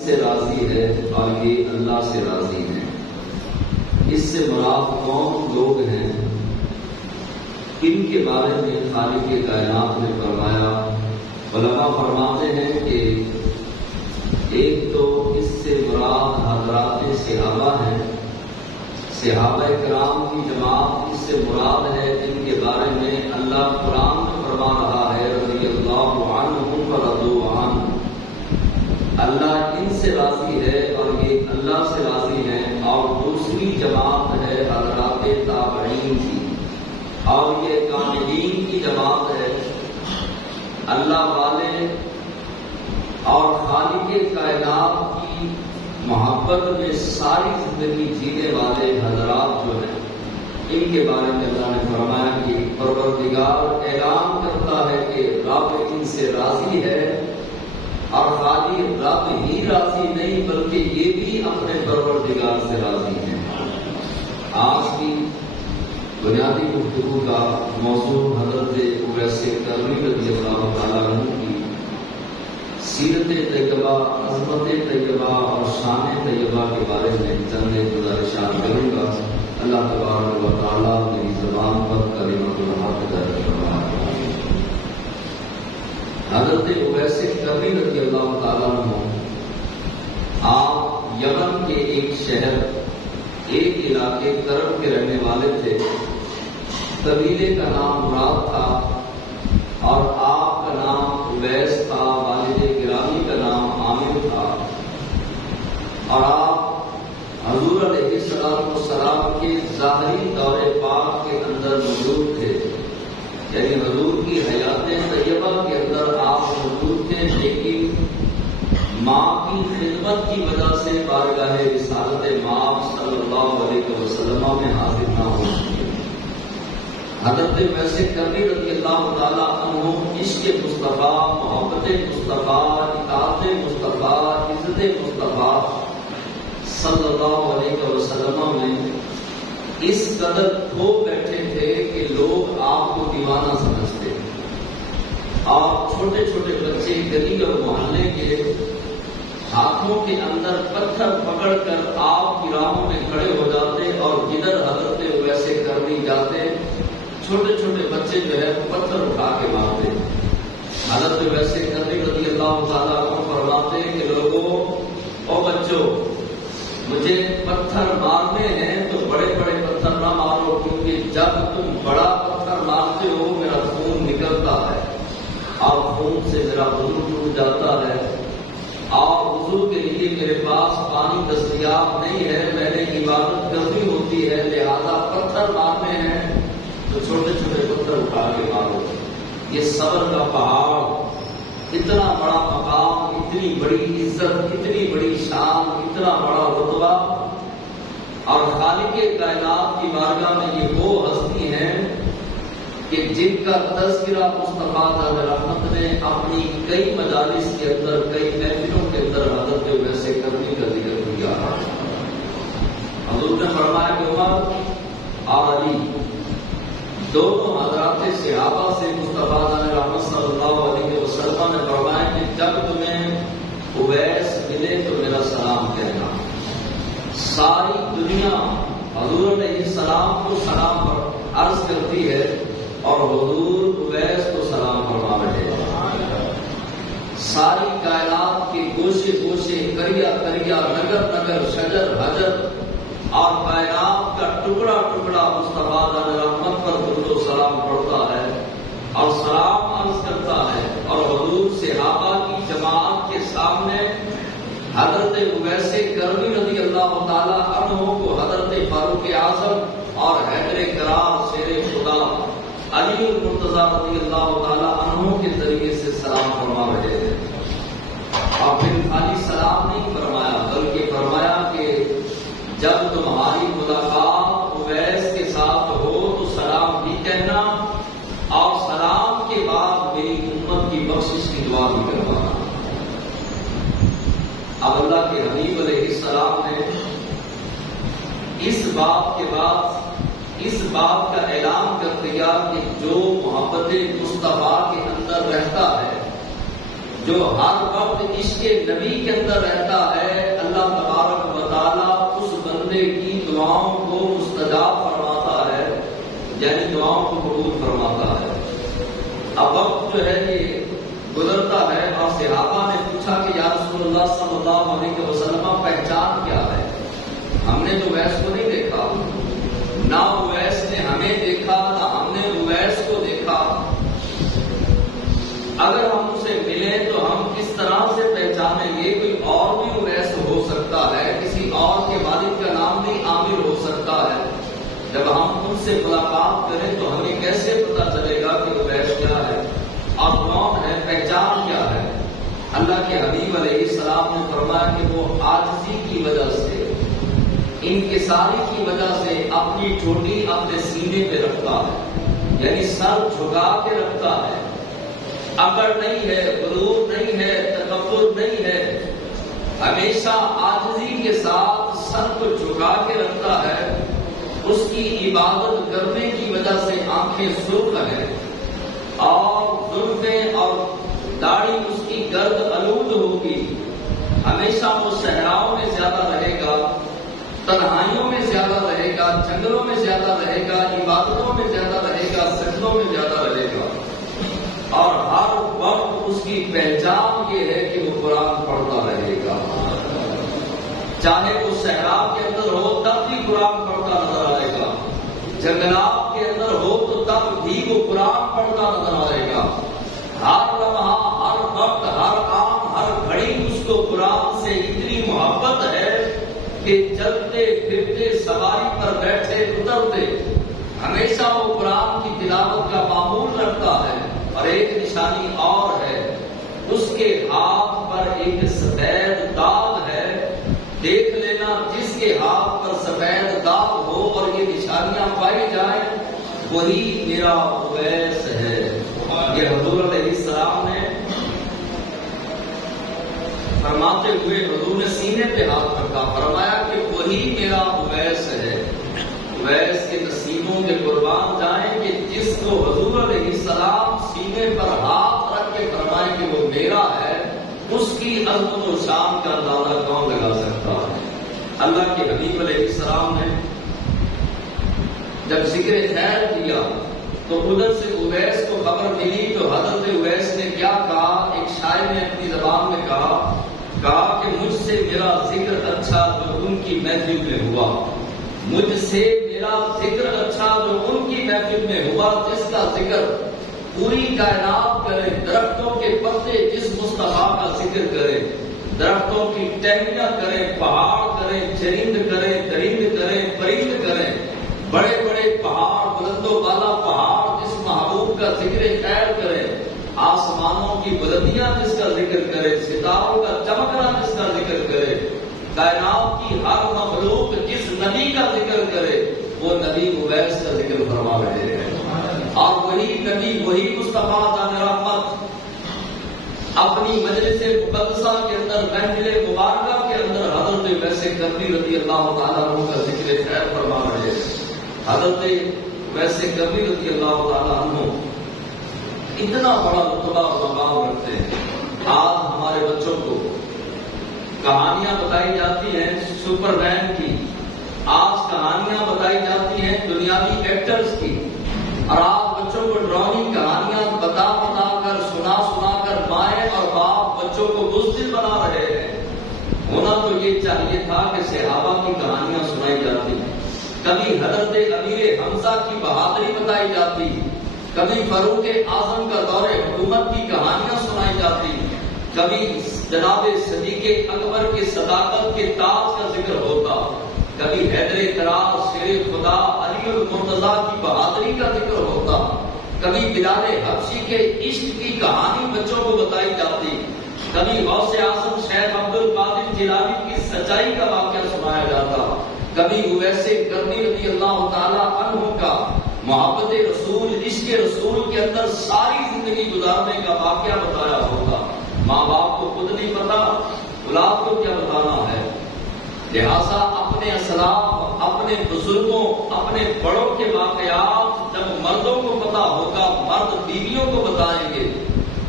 سے راضی ہے اور یہ اللہ سے راضی ہے۔ اس سے مراد کون لوگ ہیں؟ ان کے بارے میں خالق کائنات نے فرمایا، علماء فرماتے ہیں کہ ایک تو اس سے مراد حضرات صحابہ ہیں، صحابہ کرام کی جماعت اس سے مراد ہے، جن کے بارے میں اللہ قرآن میں فرما رہا ہے رضی اللہ عنہم ورضوا عنہ، اللہ ان سے راضی ہے اور یہ اللہ سے راضی ہیں۔ اور دوسری جماعت ہے حضرات تابعین کی، اور یہ کاملین کی جماعت ہے، اللہ والے اور خالق کائنات کی محبت میں ساری زندگی جینے والے حضرات جو ہیں، ان کے بارے میں اللہ نے فرمایا کہ پروردگار اعلان کرتا ہے کہ رب ان سے راضی ہے، اور خالی رب ہی راضی نہیں بلکہ یہ بھی اپنے پروردگار سے راضی ہیں۔ آج کی بنیادی گفتگو کا موضوع حضرت اویس کرنی رضی اللہ تعالیٰ عنہ کی سیرت طیبہ، عظمت طیبہ اور شان طیبہ کے بارے میں چند گزارشات کروں گا۔ اللہ تبارک و تعالیٰ میری زبان پر کلمۃ الحق درج فرمائے۔ حضرت اویس کرنی رضی اللہ تعالیٰ عنہ آپ یمن کے ایک شہر، ایک علاقے کرم کے رہنے والے تھے۔ قبیلے کا نام مراد تھا اور آپ کا نام اویس تھا، والد گرامی کا نام عامر تھا، اور آپ حضور علیہ السلام کے ظاہری دور پاک کے اندر موجود تھے، یعنی حضور کی حیات طیبہ کے اندر آپ موجود تھے، لیکن ماں کی خدمت کی وجہ سے بارگاہ رسالت مآب صلی اللہ علیہ وسلم میں حاضر نہ ہو سکے۔ حضرت اویس کرنی رضی اللہ تعالیٰ عنہ عشق مصطفیٰ، محبت مصطفیٰ، اطاعت مصطفیٰ، عزت مصطفیٰ صلی اللہ علیہ وسلم میں اس قدر کھو بیٹھے تھے کہ لوگ آپ کو دیوانہ سمجھتے، اور چھوٹے چھوٹے بچے گلی اور محلے کے ہاتھوں کے اندر پتھر پکڑ کر آپ کی راہوں میں کھڑے ہو جاتے، اور جدھر حضرت اویس کرنی جاتے چھوٹے چھوٹے بچے جو ہے پتھر اٹھا کے مارتے۔ حضرت اویس کرنی رضی اللہ تعالیٰ عنہ فرماتے کہ لوگوں، او بچوں، مجھے پتھر مارنے ہیں تو بڑے بڑے پتھر نہ مارو، کیونکہ جب تم بڑا پتھر مارتے ہو میرا خون نکلتا ہے، اور خون سے میرا وضو ٹوٹ جاتا ہے، اور وضو کے لیے میرے پاس پانی دستیاب نہیں ہے، میں نے عبادت کرنی ہوتی ہے، لہذا پتھر مارنے ہیں تو چھوٹے چھوٹے پتھر اٹھا کے مارو۔ یہ صبر کا پہاڑ، اتنا بڑا مقام، اتنی بڑی عزت، اتنی بڑی شان، اتنا بڑا رتبہ، اور خالق کائنات کی بارگاہ میں یہ وہ ہستی ہیں کہ جن کا تذکرہ مصطفیٰ رحمت نے اپنی کئی مجالس کے اندر، کئی محفلوں کے اندر حضرت اویس کرنی کا ذکر کیا۔ حضور نے فرمایا کہ عمر اور علی دونوں حضرات صحابہ سے مصطفیٰ رحمت صلی اللہ علیہ وسلم نے فرمایا کہ جب تمہیں اویس ملے تو میرا سلام کہنا۔ ساری دنیا حضور علیہ السلام کو سلام پر عرض کرتی ہے، اور حضور اویس کو سلام فرما رہے ہیں۔ ساری کائنات کے گوشے گوشے، کریا کریا، نگر نگر، شجر حجر، اور کائنات کا ٹکڑا ٹکڑا مصطفیٰ رحمت پر درود و سلام پڑھتا ہے اور سلام عرض کرتا ہے، اور حضور صحابہ کی جماعت کے سامنے حضرت اویس کرنی رضی اللہ تعالیٰ عنہ کو حضرت فاروق اعظم اور حیدر کرار شیر خدا علی المرتضیٰ رضی اللہ تعالیٰ عنہ کے ذریعے سے سلام فرما رہے ہیں۔ اور پھر خالی سلام نہیں فرمایا، بلکہ فرمایا کہ جب تمہاری ملاقات اویس کے ساتھ ہو تو سلام بھی کہنا، اور سلام کے بعد میری امت کی بخشش کی دعا بھی کروانا۔ اب اللہ کے حبیب علیہ السلام نے اس بات کے بعد اس بات کا اعلان کر دیا کہ جو محبت مصطفیٰ کے اندر رہتا ہے، جو ہر وقت عشق نبی کے اندر رہتا ہے، اب وقت جو ہے یہ گزرتا ہے اور صحابہ نے پوچھا کہ یا رسول اللہ صلی اللہ علیہ وسلم پہچان کیا ہے؟ ہم نے تو اویس کو نہیں دیکھا، نہ اویس نے ہمیں دیکھا، نہ ہم نے اویس کو دیکھا، اگر ہم اسے ملیں تو ہم کس طرح سے پہچانیں گے؟ کوئی اور بھی اویس ہو سکتا ہے، کسی اور کے والد کا نام بھی عامر ہو سکتا ہے، جب ہم ان سے ملاقات کریں تو ہمیں کیسے پتا چلے گا کہ اویس کیا ہے اور کون ہے، پہچان کیا ہے؟ اللہ کے حبیب علیہ السلام نے فرمایا کہ وہ عاجزی کی وجہ سے، انکساری کی وجہ سے اپنی ٹھوٹی اپنے سینے پہ رکھتا ہے، یعنی سر جھکا کے رکھتا ہے، اکڑ نہیں ہے، غرور نہیں ہے، تکبر نہیں ہے، ہمیشہ عاجزی کے ساتھ سر کو جھکا کے رکھتا ہے۔ اس کی عبادت کرنے کی وجہ سے آنکھیں سرخ ہیں اور زلفیں اور داڑھی اس کی گرد آلود ہوگی، ہمیشہ وہ صحراؤں میں زیادہ رہے گا، تنہائیوں میں زیادہ رہے گا، جنگلوں میں زیادہ رہے گا، عبادتوں میں زیادہ رہے گا، سجدوں میں زیادہ رہے گا، اور ہر وقت اس کی پہچان یہ ہے کہ وہ قرآن پڑھتا رہے گا، چاہے وہ صحرا کے اندر ہو تب بھی قرآن پڑھتا نظر آئے گا، جنگلات کے اندر ہو تو تب بھی وہ قرآن پڑھتا نظر آئے گا، ہر لمحہ، ہر وقت، ہر آن، ہر گھڑی اس کو قرآن سے اتنی محبت ہے کہ چلتے پھرتے، سواری پر بیٹھے اترتے، ہمیشہ وہ قرآن کی تلاوت کا معمول رکھتا ہے۔ اور ایک نشانی اور ہے، اس کے ہاتھ پر ایک سفید داغ ہے، دیکھ لینا جس کے ہاتھ پر سفید داغ ہو اور یہ نشانیاں پائی جائیں وہی میرا اویس ہے۔ یہ حضور علیہ السلام نے فرماتے ہوئے حضور نے سینے پہ ہاتھ رکھا، فرمایا کہ وہی میرا اویس ہے۔ اویس کے نصیبوں کے قربان جائیں کہ جس کو حضور علیہ السلام سینے پر ہاتھ رکھ کے فرمائے کہ وہ میرا ہے، اس کی عظمت و شان کا اندازہ کون لگا سکتا ہے؟ اللہ کے حبیب علیہ السلام نے جب ذکر خیر کیا تو ادھر سے اویس کو خبر ملی تو حضرت اویس نے کیا کہا؟ ایک شاعر نے اپنی زبان میں کہا کہ مجھ سے میرا ذکر اچھا جو ان کی محفل میں ہوا، مجھ سے میرا ذکر اچھا جو ان کی محفل میں ہوا، جس کا ذکر پوری کائنات کرے، درختوں کے پتے جس مصطفیٰ کا ذکر کرے، درختوں کی ٹہنیاں کریں، پہاڑ کریں، چرند کریں، درند کریں، پرند کریں، بڑے بڑے پہاڑ، بلند و بالا پہاڑ جس محبوب کا ذکر خیر کریں، آسمانوں کی بلندیاں جس کا ذکر کرے، ستاروں کا چمکنا جس کا ذکر کرے، کائنات کی ہر مخلوق جس نبی کا ذکر کرے، وہ نبی اویس کا ذکر فرما رہے ہیں۔ اور وہی نبی، وہی مصطفیٰ جان رحمت اپنی مجلس مقدسہ کے اندر، محفل مبارکہ کے اندر حضرت اویس کرنی رضی اللہ تعالیٰ عنہ کا ذکر خیر فرما رہے ہیں۔ حضرت اویس کرنی رضی اللہ تعالیٰ عنہ اتنا بڑا رتبہ اور مقام رکھتے ہیں۔ آج ہمارے بچوں کو کہانیاں بتائی جاتی ہیں سپر مین کی، آج کہانیاں بتائی جاتی ہیں دنیاوی ایکٹرز کی، اور آج بچوں کو ڈراؤنی کہانیاں بتا کر، سنا کر مائیں اور باپ بچوں کو بزدل بنا رہے ہیں۔ ہونا تو یہ چاہیے تھا کہ صحابہ کی کہانیاں سنائی جاتی، کبھی حضرت امیر حمزہ کی بہادری بتائی جاتی، کبھی فاروق اعظم کا دور حکومت کی کہانیاں سنائی جاتی، کبھی جناب صدیق اکبر کی صداقت کے تاج کا ذکر ہوتا، کبھی حیدر کرار، شیر خدا، علی المرتضیٰ کی بہادری کا ذکر ہوتا، کبھی بلال حبشی کے عشق کی کہانی بچوں کو بتائی جاتی، کبھی غوث اعظم شیخ عبد القادر جیلانی کی سچائی کا واقعہ سنایا جاتا، کبھی اویس کرنی رضی اللہ تعالیٰ عنہ کا محبت رسول، عشق رسول کے اندر ساری زندگی گزارنے کا واقعہ بتایا ہوتا۔ ماں باپ کو خود نہیں پتا اولاد کو کیا بتانا ہے، لہذا اپنے اسلاف، اپنے بزرگوں، اپنے بڑوں کے واقعات جب مردوں کو پتا ہوگا، مرد بیویوں کو بتائیں گے،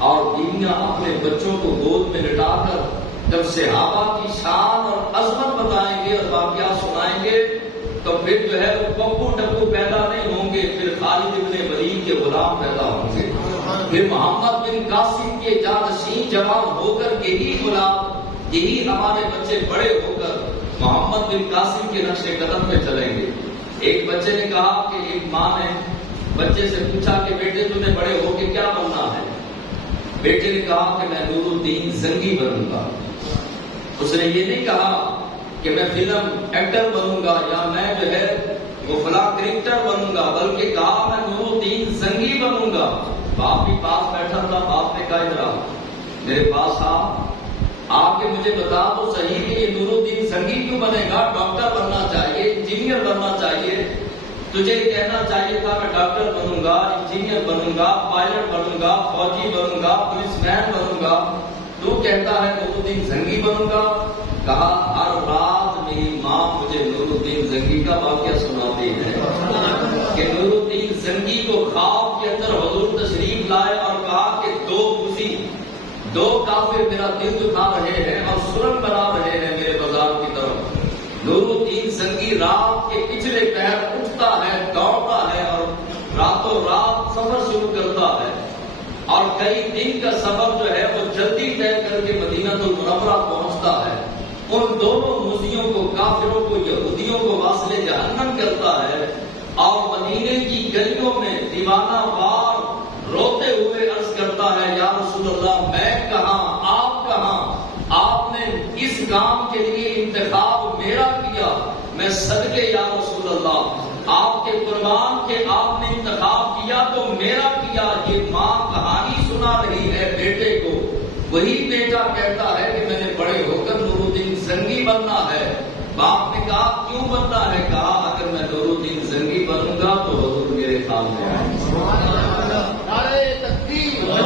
اور بیویاں اپنے بچوں کو گود میں لٹا کر جب صحابہ کی شان اور عظمت بتائیں گے اور واقعات سنائیں گے، تو پھر جو ہے وہ پپو ڈپو پیدا نہیں ہوں گے، پھر خالد ابن ولید کے غلام پیدا ہوں گے۔ پھر محمد بن قاسم کے جانشین جوان ہو کر یہی اولاد، یہی ہمارے بچے بڑے ہو کر محمد بن قاسم کے نقش قدم پہ چلیں گے۔ ایک بچے نے کہا کہ ایک ماں نے بچے سے پوچھا کہ بیٹے تو نے بڑے ہو کے کیا بننا ہے؟ بیٹے نے کہا کہ میں نور الدین زنگی بنوں گا۔ اس نے یہ نہیں کہا کہ میں فلم ایکٹر بنوں گا یا میں جو ہے وہ فلاں کرکٹر بنوں گا، بلکہ کہا میں نور الدین زنگی بنوں گا۔ باپ بھی پاس بیٹھا تھا، باپ نے کہا ادھر میرے پاس آ کے مجھے بتا تو صحیح کہ یہ نور الدین زنگی کیوں بنے گا؟ ڈاکٹر بننا چاہیے، انجینئر بننا چاہیے، تجھے کہنا چاہیے تھا میں ڈاکٹر بنوں گا، انجینئر بنوں گا، پائلٹ بنوں گا، فوجی بنوں گا، پولیس مین بنوں گا، تو کہتا ہے نور الدین زنگی بنوں گا۔ کہا ہر رات میری ماں مجھے نور الدین زنگی کا واقعہ سناتی ہے کہ نور الدین زنگی کو خواب کے اندر حضور تشریف لائے اور کہا کہ دو کافر میرا دل دکھا رہے ہیں اور سرنگ بنا رہے ہیں میرے بازار کی طرف۔ نور الدین زنگی رات کے پچھلے پہر اٹھتا ہے، دوڑتا ہے اور راتوں رات سفر شروع کرتا ہے، اور کئی دن کا سفر جو ہے وہ جلدی طے کر کے مدینہ المنورہ پہنچتا ہے۔ ان دونوں موذیوں کو، کافروں کو، یہودیوں کو واصل جہنم کرتا ہے، اور مدینے کی گلیوں میں دیوانہ وار روتے ہوئے عرض کرتا ہے یا رسول اللہ میں کہاں، آپ کہاں؟ آپ نے اس کام کے لیے انتخاب میرا کیا، میں صدقے یا رسول اللہ آپ کے قربان کے آپ نے انتخاب کیا تو میرا کیا۔ یہ ماں کہانی سنا رہی ہے بیٹے کو، وہی بیٹا کہتا ہے کہ میں نے بڑے ہو کر نور الدین زنگی بننا ہے۔ باپ نے کہا کیوں بننا ہے؟ کہا اگر میں نور الدین زنگی بنوں گا تو حضور میرے سامنے آئے۔